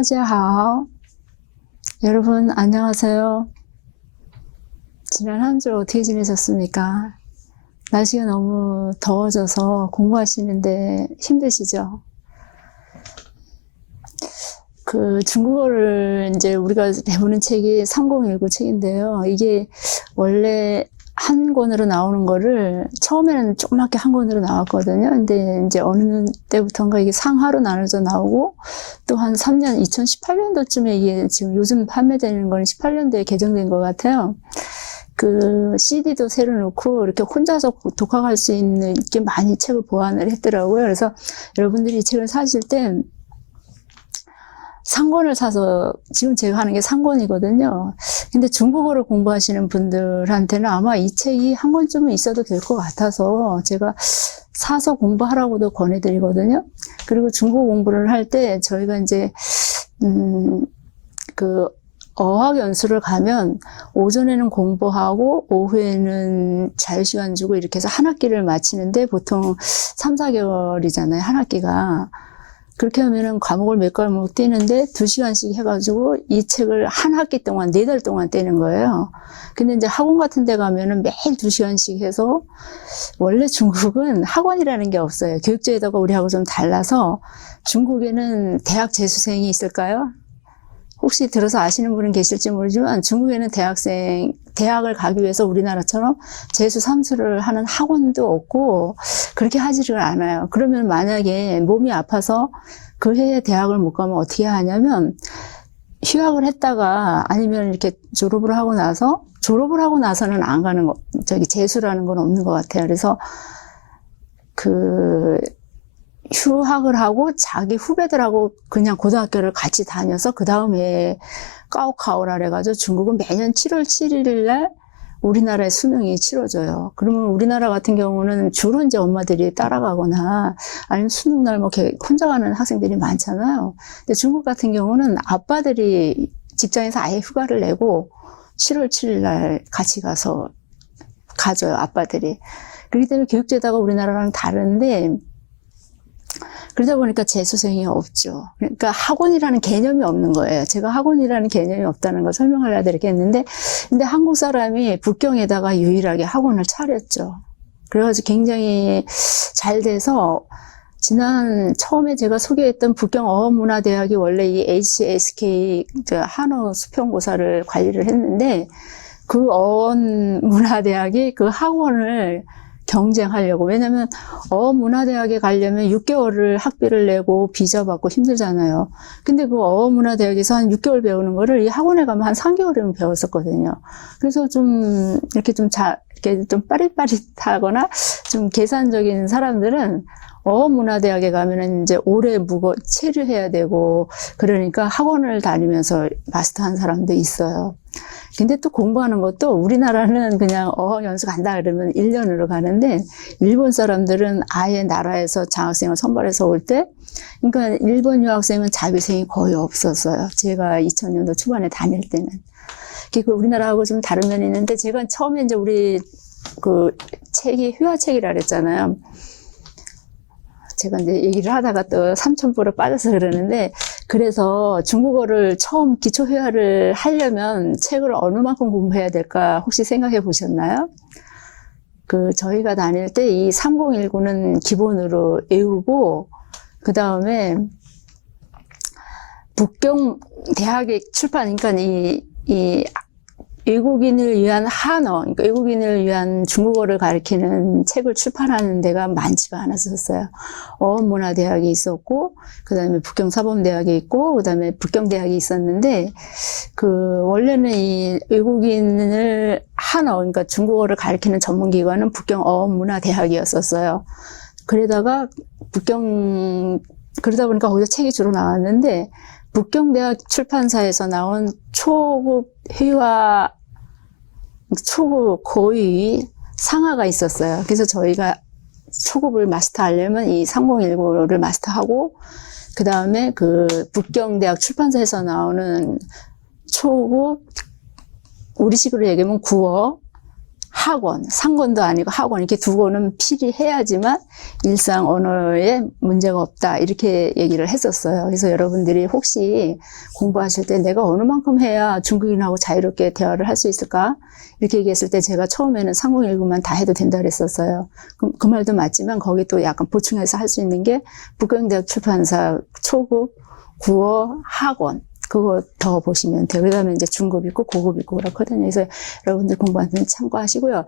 大家好. 여러분 안녕하세요. 지난 한 주 어떻게 지내셨습니까? 날씨가 너무 더워져서 공부하시는데 힘드시죠? 그 중국어를 이제 우리가 배우는 책이 3019 책인데요. 이게 원래 한 권으로 나오는 거를 처음에는 조그맣게 한 권으로 나왔거든요. 근데 이제 어느 때부터인가 이게 상하로 나눠져 나오고 또 한 3년, 2018년도쯤에 이게 지금 요즘 판매되는 건 18년도에 개정된 것 같아요. 그 CD도 새로 넣고 이렇게 혼자서 독학할 수 있는 게 많이 책을 보완을 했더라고요. 그래서 여러분들이 이 책을 사실 때 상권을 사서, 지금 제가 하는 게 상권이거든요. 근데 중국어를 공부하시는 분들한테는 아마 이 책이 한 권쯤은 있어도 될 것 같아서 제가 사서 공부하라고도 권해드리거든요. 그리고 중국어 공부를 할 때 저희가 이제 그 어학 연수를 가면 오전에는 공부하고 오후에는 자유시간 주고 이렇게 해서 한 학기를 마치는데 보통 3, 4개월이잖아요, 한 학기가. 그렇게 하면은 과목을 몇 과목 떼는데 2시간씩 해가지고 이 책을 한 학기 동안 4달 동안 떼는 거예요. 근데 이제 학원 같은 데 가면은 매일 2시간씩 해서, 원래 중국은 학원이라는 게 없어요. 교육제도가 우리하고 좀 달라서 중국에는 대학 재수생이 있을까요? 혹시 들어서 아시는 분은 계실지 모르지만 중국에는 대학을 가기 위해서 우리나라처럼 재수, 삼수를 하는 학원도 없고 그렇게 하지를 않아요. 그러면 만약에 몸이 아파서 그 해에 대학을 못 가면 어떻게 하냐면 휴학을 했다가 아니면 이렇게 졸업을 하고 나서는 안 가는 거, 재수라는 건 없는 것 같아요. 그래서 휴학을 하고 자기 후배들하고 그냥 고등학교를 같이 다녀서 그 다음에 까오카오라 그래가지고 중국은 매년 7월 7일 날 우리나라의 수능이 치러져요. 그러면 우리나라 같은 경우는 주로 이제 엄마들이 따라가거나 아니면 수능 날 뭐 혼자 가는 학생들이 많잖아요. 근데 중국 같은 경우는 아빠들이 직장에서 아예 휴가를 내고 7월 7일 날 같이 가져요, 아빠들이. 그렇기 때문에 교육제도가 우리나라랑 다른데, 그러다 보니까 재수생이 없죠. 그러니까 학원이라는 개념이 없는 거예요. 제가 학원이라는 개념이 없다는 걸 설명하려고 이렇게 했는데, 근데 한국 사람이 북경에다가 유일하게 학원을 차렸죠. 그래가지고 굉장히 잘 돼서, 처음에 제가 소개했던 북경 어업문화대학이 원래 이 HSK 한어 수평고사를 관리를 했는데, 그 어업문화대학이 그 학원을 경쟁하려고. 왜냐면 어업문화대학에 가려면 6개월을 학비를 내고 비자 받고 힘들잖아요. 근데 그 어업문화대학에서 한 6개월 배우는 거를 이 학원에 가면 한 3개월이면 배웠었거든요. 그래서 이렇게 좀 빠릿빠릿하거나 좀 계산적인 사람들은 어업문화대학에 가면은 이제 오래 체류해야 되고, 그러니까 학원을 다니면서 마스터한 사람도 있어요. 근데 또 공부하는 것도, 우리나라는 그냥 어학 연수 간다 그러면 1년으로 가는데, 일본 사람들은 아예 나라에서 장학생을 선발해서 올 때, 그러니까 일본 유학생은 자비생이 거의 없었어요. 제가 2000년도 초반에 다닐 때는. 그 우리나라하고 좀 다른 면이 있는데, 제가 처음에 이제 우리 그 책이 회화책이라 그랬잖아요. 제가 이제 얘기를 하다가 또 삼천포로 빠져서 그러는데, 그래서 중국어를 처음 기초회화를 하려면 책을 어느 만큼 공부해야 될까 혹시 생각해 보셨나요? 저희가 다닐 때 이 3019는 기본으로 외우고, 그 다음에 북경 대학의 출판, 그러니까 이 외국인을 위한 한어, 그러니까 외국인을 위한 중국어를 가르치는 책을 출판하는 데가 많지가 않았었어요. 어업문화대학이 있었고, 그 다음에 북경사범대학이 있고, 그 다음에 북경대학이 있었는데, 원래는 이 외국인을 한어, 그러니까 중국어를 가르치는 전문기관은 북경 어업문화대학이었었어요. 그러다 보니까 거기서 책이 주로 나왔는데, 북경대학 출판사에서 나온 초급 고위 상하가 있었어요. 그래서 저희가 초급을 마스터하려면 이 3019를 마스터하고, 그 다음에 북경대학 출판사에서 나오는 초급, 우리식으로 얘기하면 9어, 학원, 상권도 아니고 학원 이렇게 두 권은 필히해야지만 일상 언어에 문제가 없다 이렇게 얘기를 했었어요. 그래서 여러분들이 혹시 공부하실 때 내가 어느 만큼 해야 중국인하고 자유롭게 대화를 할 수 있을까? 이렇게 얘기했을 때 제가 처음에는 상공 1급만 다 해도 된다 그랬었어요. 그 말도 맞지만 거기 또 약간 보충해서 할 수 있는 게 북경대학 출판사 초급, 국어, 학원 그거 더 보시면 돼요. 그 다음에 이제 중급 있고 고급 있고 그렇거든요. 그래서 여러분들 공부할 때 참고하시고요.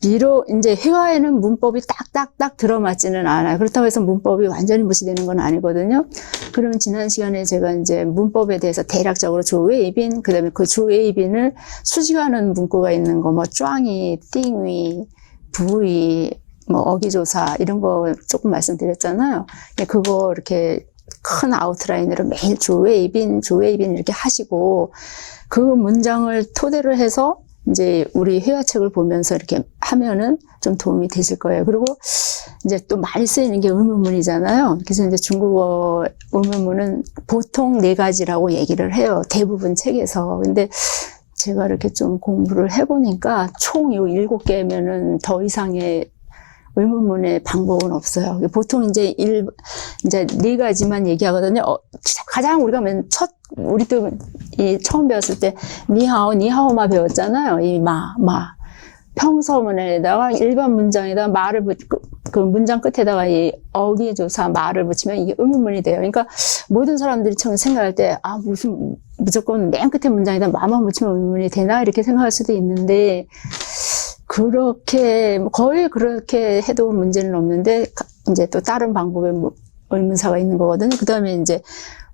비록 이제 회화에는 문법이 딱딱딱 들어맞지는 않아요. 그렇다고 해서 문법이 완전히 무시되는 건 아니거든요. 그러면 지난 시간에 제가 이제 문법에 대해서 대략적으로 주웨이빈, 그 다음에 그 주웨이빈을 수식하는 문구가 있는 거, 뭐 쫑이, 띵위, 부위, 뭐 어기조사 이런 거 조금 말씀드렸잖아요. 그거 이렇게 큰 아웃라인으로 매일 조웨이빈 이렇게 하시고 그 문장을 토대로 해서 이제 우리 회화책을 보면서 이렇게 하면은 좀 도움이 되실 거예요. 그리고 이제 또 많이 쓰이는 게 의문문이잖아요. 그래서 이제 중국어 의문문은 보통 4가지라고 얘기를 해요. 대부분 책에서. 근데 제가 이렇게 좀 공부를 해보니까 총 요 7개면은 더 이상의 의문문의 방법은 없어요. 보통 이제 4가지만 얘기하거든요. 가장 우리가 우리도 처음 배웠을 때, 니하오마 배웠잖아요. 이 평서문에다가 일반 문장에다가 말을 그 문장 끝에다가 이 어기조사 말을 붙이면 이게 의문문이 돼요. 그러니까 모든 사람들이 처음 생각할 때, 무조건 맨 끝에 문장에다 마만 붙이면 의문문이 되나? 이렇게 생각할 수도 있는데, 거의 그렇게 해도 문제는 없는데, 이제 또 다른 방법의 의문사가 있는 거거든요. 그 다음에 이제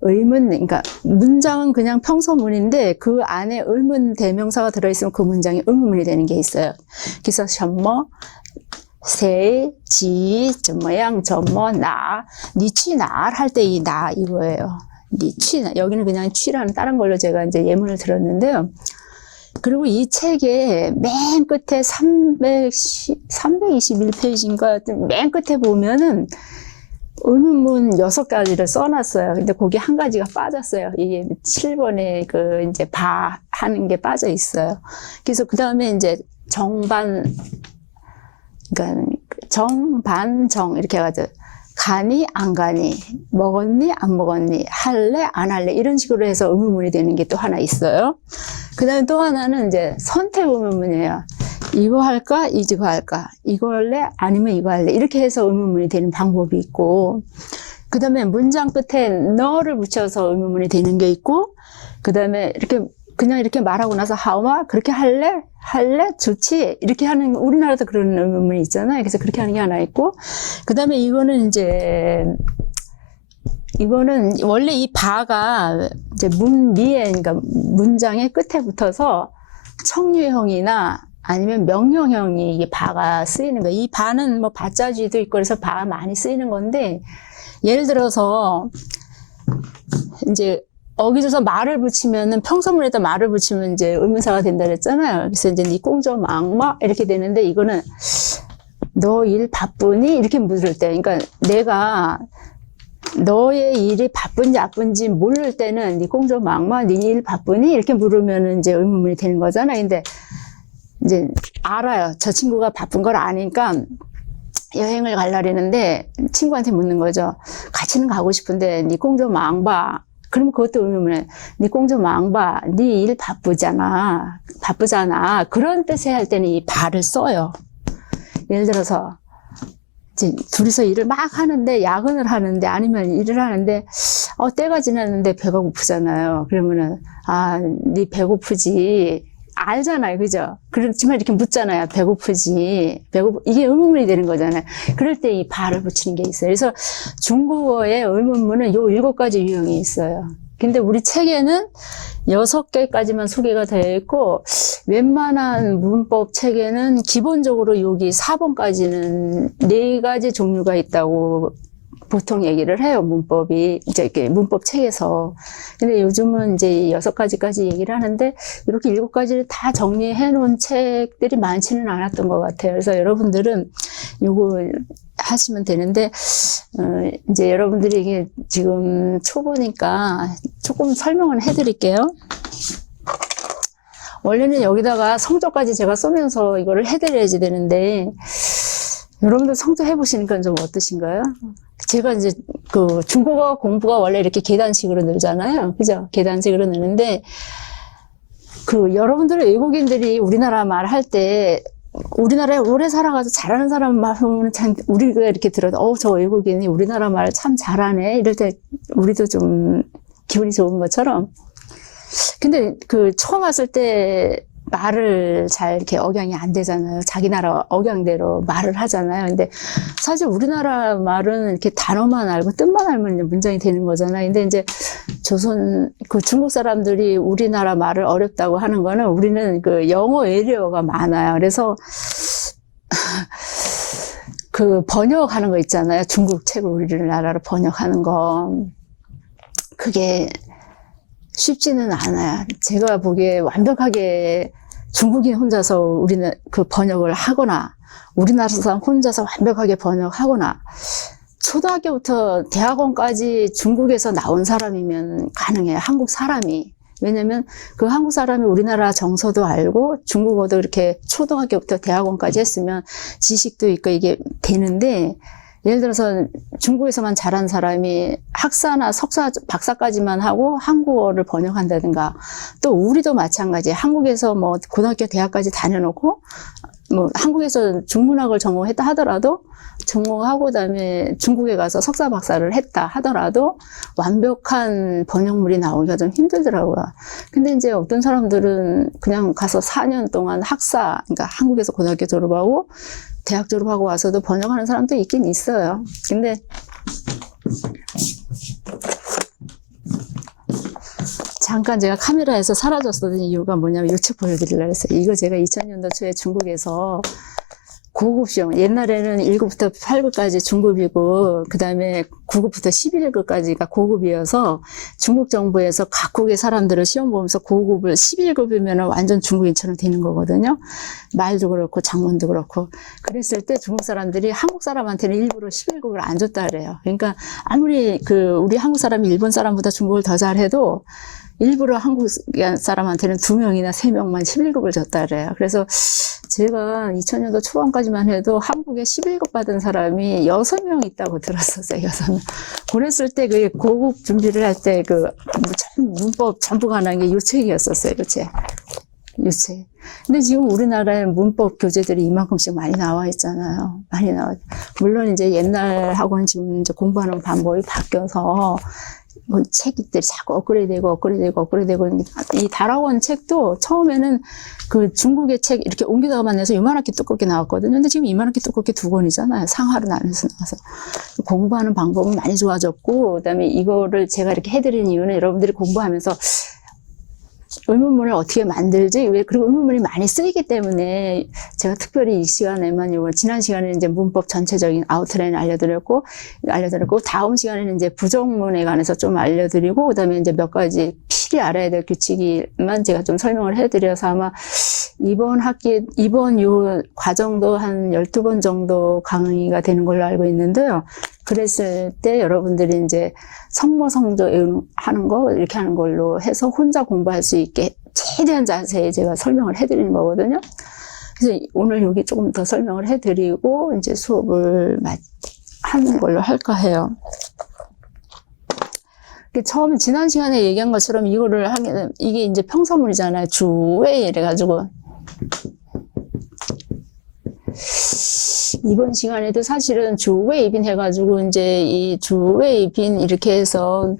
그러니까 문장은 그냥 평서문인데 그 안에 의문 대명사가 들어있으면 그 문장이 의문문이 되는 게 있어요. 그래서 什么, 谁, 几, 怎么样, 怎么, 나, 你去哪 할 때 이 나 이거예요. 你去哪 여기는 그냥 취라는 다른 걸로 제가 이제 예문을 들었는데요. 그리고 이 책의 맨 끝에 321페이지인가 맨 끝에 보면은 의문문 6가지를 써놨어요. 근데 거기 한 가지가 빠졌어요. 이게 7번에 이제 하는 게 빠져 있어요. 그래서 그 다음에 이제 그러니까 정반정 이렇게 해가지고 가니 안 가니, 먹었니 안 먹었니, 할래 안 할래 이런 식으로 해서 의문문이 되는 게 또 하나 있어요. 그 다음에 또 하나는 이제 선택 의문문이에요. 이거 할까 이거 할까, 이거 할래 아니면 이거 할래 이렇게 해서 의문문이 되는 방법이 있고, 그 다음에 문장 끝에 너를 붙여서 의문문이 되는 게 있고, 그 다음에 그냥 이렇게 말하고 나서 하오마 그렇게 할래 좋지 이렇게 하는, 우리나라도 그런 의문문이 있잖아요. 그래서 그렇게 하는 게 하나 있고, 그 다음에 이거는 원래 이 바가 이제 그러니까 문장의 끝에 붙어서 청유형이나 아니면 명령형이 이 바가 쓰이는 거예요. 이 바는 뭐 바자지도 있고 그래서 바가 많이 쓰이는 건데, 예를 들어서 이제 어기져서 말을 붙이면은 평서문에다 말을 붙이면 이제 의문사가 된다 그랬잖아요. 그래서 이제 니 꽁저 막마 이렇게 되는데, 이거는 너 일 바쁘니 이렇게 물을 때, 그러니까 내가 너의 일이 바쁜지 나쁜지 모를 때는 니 꽁저 막마 니 일 바쁘니 이렇게 물으면은 이제 의문문이 되는 거잖아요. 근데 이제 알아요. 저 친구가 바쁜 걸 아니까 여행을 가려는데 친구한테 묻는 거죠. 같이는 가고 싶은데 니 꽁저 망봐. 그럼 그것도 의문문에 니 꽁저 망봐. 니 일 바쁘잖아. 그런 뜻에 할 때는 이 바를 써요. 예를 들어서 이제 둘이서 일을 막 하는데, 야근을 하는데 아니면 일을 하는데 때가 지났는데 배가 고프잖아요. 그러면은 니 배고프지. 알잖아요. 그죠? 그렇지만 이렇게 묻잖아요. 배고프지. 이게 의문문이 되는 거잖아요. 그럴 때 이 바를 붙이는 게 있어요. 그래서 중국어의 의문문은 요 7가지 유형이 있어요. 근데 우리 책에는 6개까지만 소개가 되어 있고, 웬만한 문법 책에는 기본적으로 여기 4번까지는 4가지 종류가 있다고 보통 얘기를 해요. 문법이 이제 문법 책에서. 근데 요즘은 이제 6가지까지 얘기를 하는데, 이렇게 7가지를 다 정리해 놓은 책들이 많지는 않았던 것 같아요. 그래서 여러분들은 요거 하시면 되는데, 이제 여러분들이 이게 지금 초보니까 조금 설명을 해 드릴게요. 원래는 여기다가 성조까지 제가 쏘면서 이거를 해드려야지 되는데, 여러분들 성조 해보시니까 좀 어떠신가요? 제가 이제 그 중국어 공부가 원래 이렇게 계단식으로 늘잖아요. 그죠? 계단식으로 느는데, 그 여러분들 외국인들이 우리나라 말 할 때, 우리나라에 오래 살아가지고 잘하는 사람 말 보면 참 우리가 이렇게 들어도 저 외국인이 우리나라 말 참 잘하네 이럴 때 우리도 좀 기분이 좋은 것처럼. 근데 그 처음 왔을 때 말을 잘 이렇게 억양이 안 되잖아요. 자기 나라 억양대로 말을 하잖아요. 근데 사실 우리나라 말은 이렇게 단어만 알고 뜻만 알면 문장이 되는 거잖아요. 근데 이제 그 중국 사람들이 우리나라 말을 어렵다고 하는 거는 우리는 그 영어 외래어가 많아요. 그래서 그 번역하는 거 있잖아요. 중국 책을 우리나라로 번역하는 거. 그게 쉽지는 않아요. 제가 보기에 완벽하게 중국인 혼자서 우리는 그 번역을 하거나 우리나라 사람 혼자서 완벽하게 번역하거나 초등학교부터 대학원까지 중국에서 나온 사람이면 가능해요. 한국 사람이. 왜냐면 그 한국 사람이 우리나라 정서도 알고 중국어도 이렇게 초등학교부터 대학원까지 했으면 지식도 있고 이게 되는데, 예를 들어서 중국에서만 잘한 사람이 학사나 석사, 박사까지만 하고 한국어를 번역한다든가, 또 우리도 마찬가지예요. 한국에서 뭐 고등학교, 대학까지 다녀놓고 뭐 한국에서 중문학을 전공했다 하더라도 전공하고 그다음에 중국에 가서 석사, 박사를 했다 하더라도 완벽한 번역물이 나오기가 좀 힘들더라고요. 근데 이제 어떤 사람들은 그냥 가서 4년 동안 학사, 그러니까 한국에서 고등학교 졸업하고 대학 졸업하고 와서도 번역하는 사람도 있긴 있어요. 근데 잠깐 제가 카메라에서 사라졌었던 이유가 뭐냐면 이 책 보여드리려고 했어요. 이거 제가 2000년도 초에 중국에서 고급시험, 옛날에는 1급부터 8급까지 중급이고 그 다음에 9급부터 11급까지가 고급이어서 중국 정부에서 각국의 사람들을 시험 보면서 고급을 11급이면 완전 중국인처럼 되는 거거든요. 말도 그렇고 장문도 그렇고. 그랬을 때 중국 사람들이 한국 사람한테는 일부러 11급을 안 줬다 그래요. 그러니까 아무리 우리 한국 사람이 일본 사람보다 중국을 더 잘해도 일부러 한국 사람한테는 2명이나 3명만 11급을 줬다 그래요. 그래서 제가 2000년도 초반까지만 해도 한국에 11급 받은 사람이 6명 있다고 들었었어요. 6명. 그랬을 때 그 고급 준비를 할 때 그 문법 전부 가능한 게 이 책이었었어요. 이 책. 이 책. 근데 지금 우리나라에 문법 교재들이 이만큼씩 많이 나와 있잖아요. 많이 나와. 물론 이제 옛날하고는 지금 이제 공부하는 방법이 바뀌어서 책들이 자꾸 업그레이드되고 이 다락원 책도 처음에는 그 중국의 책 이렇게 옮기다가 내서 요만하게 두껍게 나왔거든요. 근데 지금 이만하게 두껍게 2권이잖아요. 상하로 나눠서 나와서. 공부하는 방법은 많이 좋아졌고, 그다음에 이거를 제가 이렇게 해드리는 이유는 여러분들이 공부하면서 의문문을 어떻게 만들지? 그리고 의문문이 많이 쓰이기 때문에 제가 특별히 이 시간에만 지난 시간에는 이제 문법 전체적인 아웃라인 알려드렸고 다음 시간에는 이제 부정문에 관해서 좀 알려드리고 그다음에 이제 몇 가지 필히 알아야 될 규칙만 제가 좀 설명을 해드려서 아마 이번 요 과정도 한 12번 정도 강의가 되는 걸로 알고 있는데요. 그랬을 때 여러분들이 이제 성모성조 하는 거 이렇게 하는 걸로 해서 혼자 공부할 수 있게 최대한 자세히 제가 설명을 해드리는 거거든요. 그래서 오늘 여기 조금 더 설명을 해드리고 이제 수업을 하는 걸로 할까 해요. 처음에 지난 시간에 얘기한 것처럼 이거를 하면 이게 이제 평서문이잖아요. 주웨이 이래가지고 이번 시간에도 사실은 주웨이빈 해가지고 이제 이 주웨이빈 이렇게 해서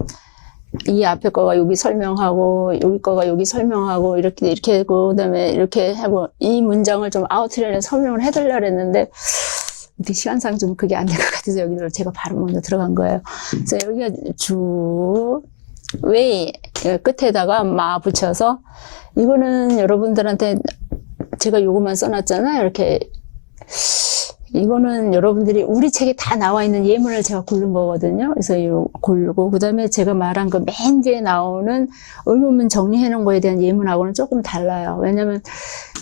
이 앞에 거가 여기 설명하고 여기 거가 여기 설명하고 이렇게 하고 그다음에 이렇게 하고 이 문장을 좀 아웃라인에 설명을 해드리려고 했는데 시간상 좀 그게 안 될 것 같아서 여기로 제가 바로 먼저 들어간 거예요. 그래서 여기가 주웨이 끝에다가 마 붙여서 이거는 여러분들한테 제가 요것만 써놨잖아요. 이렇게 이거는 여러분들이 우리 책에 다 나와 있는 예문을 제가 고른 거거든요. 그래서 이거 고르고 그다음에 제가 말한 그 맨 뒤에 나오는 의문문 정리해 놓은 거에 대한 예문하고는 조금 달라요. 왜냐면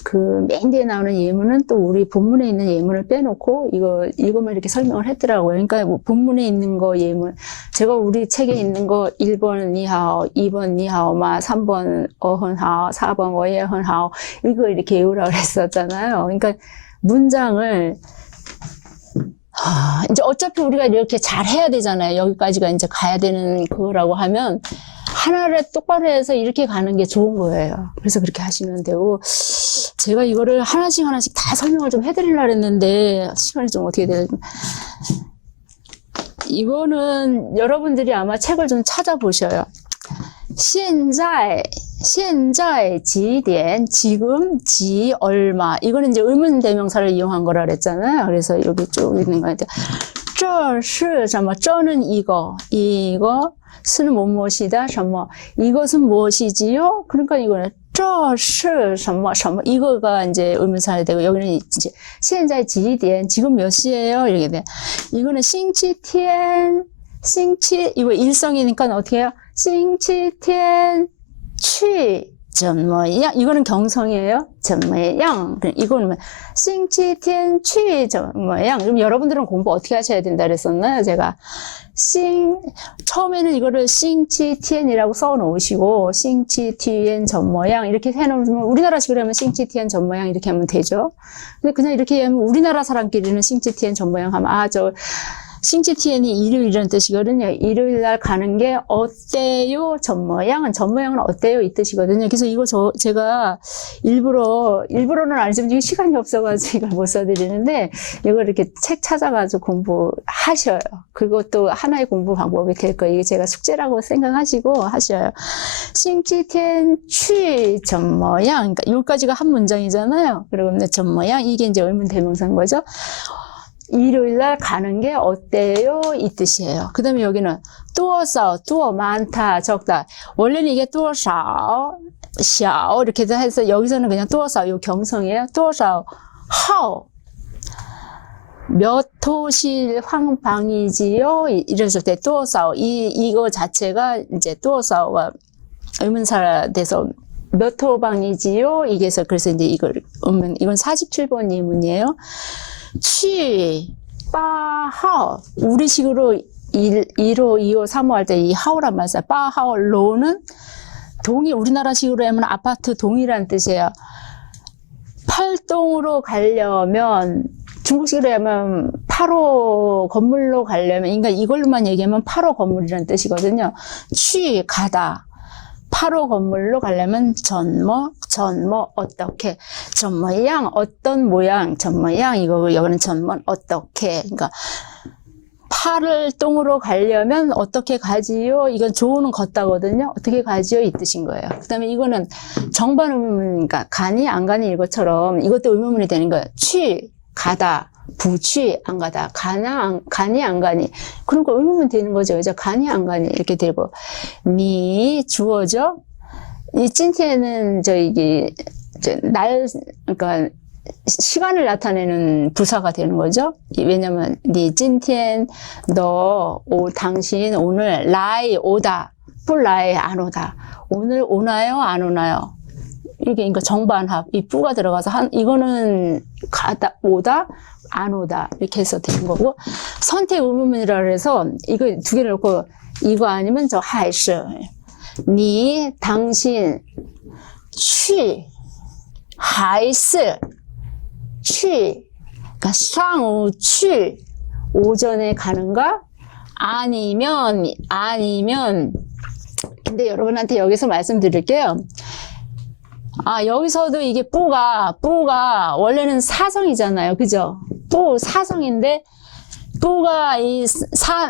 그 맨 뒤에 나오는 예문은 또 우리 본문에 있는 예문을 빼놓고 이것만 이렇게 설명을 했더라고요. 그러니까 뭐 본문에 있는 거 예문, 제가 우리 책에 있는 거 1번 니하오, 2번 니하오마, 3번 어헌하오, 4번 어예헌하오 이거 이렇게 외우라고 했었잖아요. 그러니까 문장을 이제 어차피 우리가 이렇게 잘 해야 되잖아요. 여기까지가 이제 가야 되는 그거라고 하면 하나를 똑바로 해서 이렇게 가는 게 좋은 거예요. 그래서 그렇게 하시면 되고, 제가 이거를 하나씩 다 설명을 좀 해드리려고 했는데 시간이 좀 어떻게 돼요? 이거는 여러분들이 아마 책을 좀 찾아보셔요. 现在几点 지금 지 얼마 이거는 이제 의문 대명사를 이용한 거라 그랬잖아요. 그래서 여기 쭉 있는 거 같아요. 这是什么 저는 이거 스는 무엇이다 什么 이것은 무엇이지요? 그러니까 이거는 这是什么 이거가 이제 의문사가 되고 여기는 이제 现在几点 지금 몇 시예요? 이렇게 돼. 이거는 星期天 이거 일성이니까 어떻게 해요? 星期天去怎么样 이거는 경성이에요. 怎么样 이거는 星期天去怎么样 그럼 여러분들은 공부 어떻게 하셔야 된다 그랬었나요? 제가 처음에는 이거를 星期天이라고 써 놓으시고 星期天怎么样 이렇게 해 놓으면 우리나라식으로 하면 星期天怎么样 이렇게 하면 되죠. 근데 그냥 이렇게 하면 우리나라 사람끼리는 星期天怎么样하면 싱치티엔이 일요일이라는 뜻이거든요. 일요일 날 가는 게 어때요? 전모양은 어때요? 이 뜻이거든요. 그래서 이거 제가 일부러는 아니지만 지금 시간이 없어가지고 이걸 못 써드리는데 이걸 이렇게 책 찾아가지고 공부하셔요. 그것도 하나의 공부 방법이 될 거예요. 이게 제가 숙제라고 생각하시고 하셔요. 싱치티엔 취 전모양 그러니까 여기까지가 한 문장이잖아요. 그리고 전모양 이게 이제 의문 대명사인 거죠. 일요일날 가는 게 어때요? 이 뜻이에요. 그 다음에 여기는 多少 많다, 적다. 원래는 이게 多少 小 이렇게 해서 여기서는 그냥 多少 요 경성이에요. 多少 号몇 호실 황방이지요? 이랬을 때 多少 이거 자체가 이제 多少와 의문사가 돼서 몇 호방이지요? 이게서 그래서 이제 이건 47번 예문이에요. 去 빠하오 우리식으로 1호, 2호, 3호 할 때 이 하오란 말 써요. 빠하오 로는 동이 우리나라식으로 하면 아파트 동이란 뜻이에요. 8동으로 가려면 중국식으로 하면 8호 건물로 가려면 그러니까 이걸로만 얘기하면 8호 건물이란 뜻이거든요. 취 가다 8호 건물로 가려면 전뭐 어떻게 전모양 어떤 모양 전모양 이거 여기는 전모 어떻게 그러니까 8을 똥으로 가려면 어떻게 가지요? 이건 조우는 걷다거든요. 어떻게 가지요? 이 뜻인 거예요. 그 다음에 이거는 정반 의문문이니까 가니 안 가니 이것처럼 이것도 의문문이 되는 거예요. 취 가다 부취 안 가다 가니 안 가니 그러니까 의문문 되는 거죠. 그죠? 가니 안 가니 이렇게 되고 니 주어죠. 이 찐티에는 그러니까 시간을 나타내는 부사가 되는 거죠. 왜냐면 니 찐티엔 너 당신 오늘 라이 오다 뿔라이 안 오다 오늘 오나요 안 오나요 이게 그러니까 정반합 이 뿌가 들어가서 이거는 가다 오다 안 오다 이렇게 해서 되는 거고 선택 의문문이라 그래서 이거 두 개를 놓고 이거 아니면 저 하이스 니 당신 취 하이스 취 그러니까 상우 취 오전에 가는가 아니면 근데 여러분한테 여기서 말씀드릴게요. 여기서도 이게 뿌가 원래는 사성이잖아요. 그죠? 뿌 사성인데 뿌가 이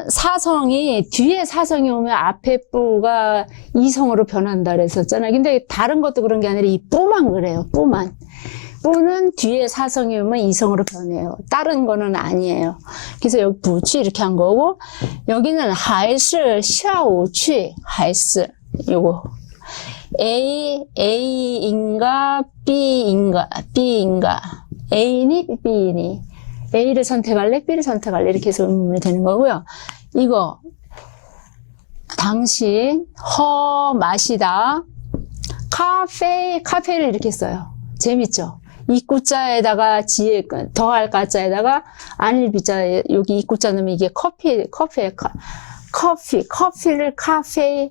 사성이 뒤에 사성이 오면 앞에 뿌가 이성으로 변한다 그랬었잖아요. 근데 다른 것도 그런 게 아니라 이 뿌만 그래요. 뿌는 뒤에 사성이 오면 이성으로 변해요. 다른 거는 아니에요. 그래서 여기 부취 이렇게 한 거고 여기는 하이스 샤오취 하이스 요거 A인가 B인가 A니 B니 A를 선택할래 B를 선택할래 이렇게 해서 의문문이 되는 거고요. 이거 당신 마시다 카페를 이렇게 써요. 재밌죠? 이구자에다가 지에 더할 가자에다가 안일 비자 여기 이구자 넣으면 이게 커피를 카페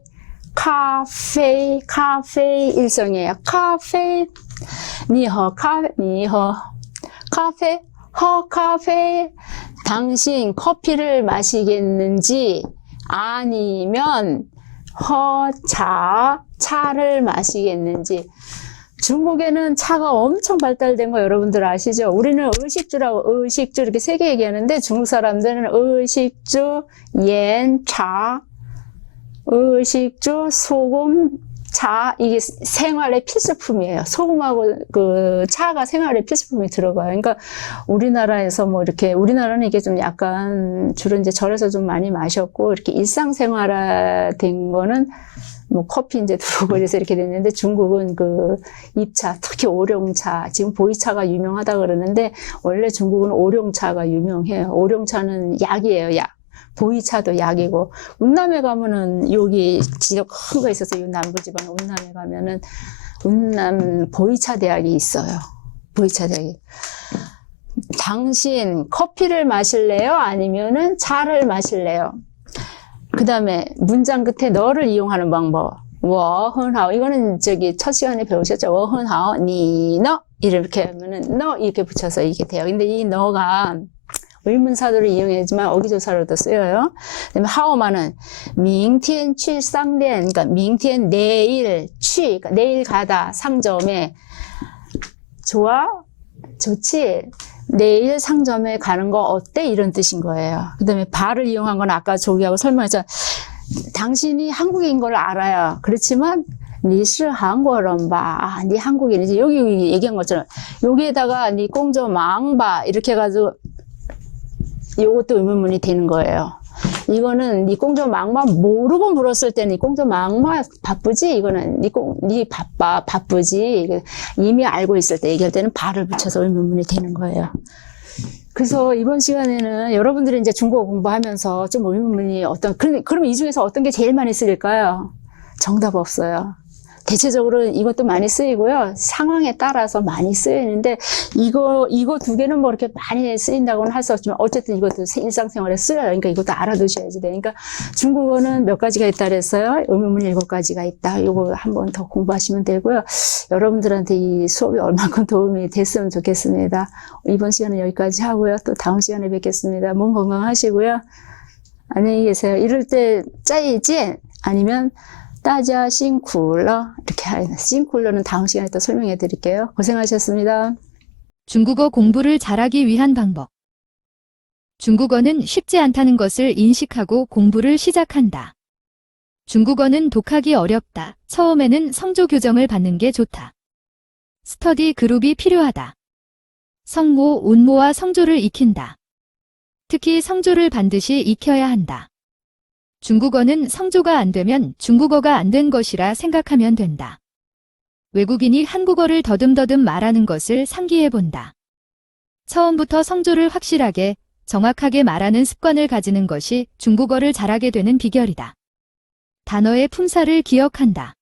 일성이에요. 카페 니허 카페 당신 커피를 마시겠는지 아니면 차를 마시겠는지. 중국에는 차가 엄청 발달된 거 여러분들 아시죠? 우리는 의식주 이렇게 세 개 얘기하는데 중국 사람들은 의식주, 차, 의식주, 소금, 차, 이게 생활의 필수품이에요. 소금하고 그 차가 생활의 필수품이 들어가요. 그러니까 우리나라에서 뭐 이렇게, 우리나라는 이게 좀 약간 주로 이제 절에서 좀 많이 마셨고, 이렇게 일상생활화된 거는 뭐 커피 이제 들어오고 그래서 이렇게 됐는데 중국은 그 잎차, 특히 오룡차, 지금 보이차가 유명하다 그러는데 원래 중국은 오룡차가 유명해요. 오룡차는 약이에요, 약. 보이차도 약이고, 운남에 가면은 여기 진짜 큰 거 있어서 이 남부지방 운남에 가면은 운남 보이차 대학이 있어요. 보이차 대학이. 당신 커피를 마실래요? 아니면은 차를 마실래요? 그 다음에 문장 끝에 너를 이용하는 방법. 我很好. 이거는 저기 첫 시간에 배우셨죠? 我很好, 니, 너. 이렇게 하면은 너 이렇게 붙여서 이게 돼요. 근데 이 너가 의문사도를 이용하지만 어기조사로도 쓰여요. 그다음에 하오마는 明天去商店, 그러니까 明天 내일, 그러니까 내일 가다 상점에 좋아? 좋지? 내일 상점에 가는 거 어때? 이런 뜻인 거예요. 그 다음에 바를 이용한 건 아까 조기하고 설명했잖아. 당신이 한국인 걸 알아요. 그렇지만 니시 한국어는 봐. 니 한국인이지. 여기 얘기한 것처럼 여기에다가 니 공조 망봐 이렇게 해가지고 요것도 의문문이 되는 거예요. 이거는 니 공조 망마 모르고 물었을 때는 니 공조 망마 바쁘지? 이거는 니 바쁘지? 이미 알고 있을 때 얘기할 때는 바를 붙여서 의문문이 되는 거예요. 그래서 이번 시간에는 여러분들이 이제 중국어 공부하면서 좀 의문문이 그럼 이 중에서 어떤 게 제일 많이 쓰일까요? 정답 없어요. 대체적으로 이것도 많이 쓰이고요. 상황에 따라서 많이 쓰이는데, 이거 두 개는 뭐 이렇게 많이 쓰인다고는 할 수 없지만, 어쨌든 이것도 일상생활에 쓰여요. 그러니까 이것도 알아두셔야지 돼. 그러니까 중국어는 몇 가지가 있다 그랬어요. 의문문이 7가지가 있다. 이거 한번 더 공부하시면 되고요. 여러분들한테 이 수업이 얼마큼 도움이 됐으면 좋겠습니다. 이번 시간은 여기까지 하고요. 또 다음 시간에 뵙겠습니다. 몸 건강하시고요. 안녕히 계세요. 이럴 때 짜이지? 아니면 大家辛苦了 이렇게 하는辛苦了는 다음 시간에 또 설명해 드릴게요. 고생하셨습니다. 중국어 공부를 잘하기 위한 방법. 중국어는 쉽지 않다는 것을 인식하고 공부를 시작한다. 중국어는 독하기 어렵다. 처음에는 성조 교정을 받는 게 좋다. 스터디 그룹이 필요하다. 성모, 운모와 성조를 익힌다. 특히 성조를 반드시 익혀야 한다. 중국어는 성조가 안 되면 중국어가 안 된 것이라 생각하면 된다. 외국인이 한국어를 더듬더듬 말하는 것을 상기해 본다. 처음부터 성조를 확실하게, 정확하게 말하는 습관을 가지는 것이 중국어를 잘하게 되는 비결이다. 단어의 품사를 기억한다.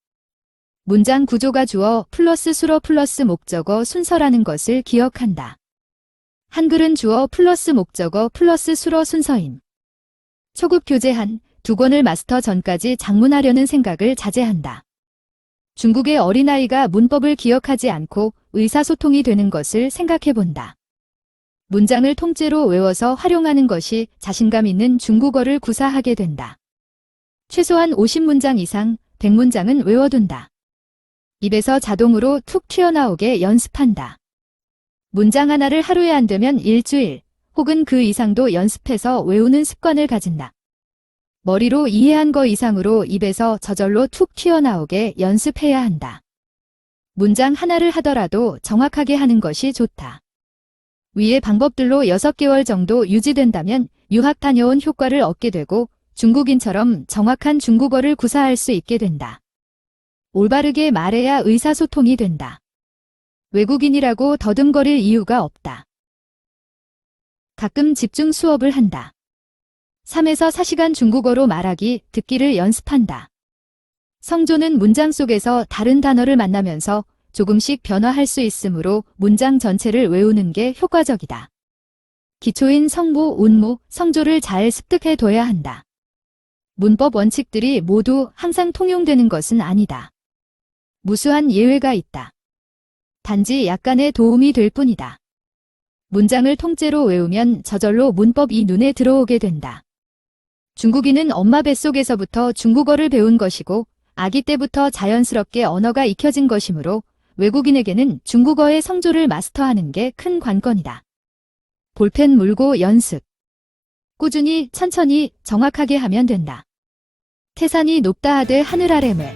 문장 구조가 주어 플러스 수어 플러스 목적어 순서라는 것을 기억한다. 한글은 주어 플러스 목적어 플러스 수어 순서임. 초급 교재한 2권을 마스터 전까지 작문하려는 생각을 자제한다. 중국의 어린아이가 문법을 기억하지 않고 의사소통이 되는 것을 생각해 본다. 문장을 통째로 외워서 활용하는 것이 자신감 있는 중국어를 구사하게 된다. 최소한 50문장 이상 100문장은 외워둔다. 입에서 자동으로 툭 튀어나오게 연습한다. 문장 하나를 하루에 안 되면 일주일 혹은 그 이상도 연습해서 외우는 습관을 가진다. 머리로 이해한 거 이상으로 입에서 저절로 툭 튀어나오게 연습해야 한다. 문장 하나를 하더라도 정확하게 하는 것이 좋다. 위의 방법들로 6개월 정도 유지된다면 유학 다녀온 효과를 얻게 되고 중국인처럼 정확한 중국어를 구사할 수 있게 된다. 올바르게 말해야 의사소통이 된다. 외국인이라고 더듬거릴 이유가 없다. 가끔 집중 수업을 한다. 3에서 4시간 중국어로 말하기, 듣기를 연습한다. 성조는 문장 속에서 다른 단어를 만나면서 조금씩 변화할 수 있으므로 문장 전체를 외우는 게 효과적이다. 기초인 성모, 운모, 성조를 잘 습득해 둬야 한다. 문법 원칙들이 모두 항상 통용되는 것은 아니다. 무수한 예외가 있다. 단지 약간의 도움이 될 뿐이다. 문장을 통째로 외우면 저절로 문법이 눈에 들어오게 된다. 중국인은 엄마 뱃속에서부터 중국어를 배운 것이고 아기 때부터 자연스럽게 언어가 익혀진 것이므로 외국인에게는 중국어의 성조를 마스터하는 게 큰 관건이다. 볼펜 물고 연습. 꾸준히 천천히 정확하게 하면 된다. 태산이 높다 하되 하늘 아래 매.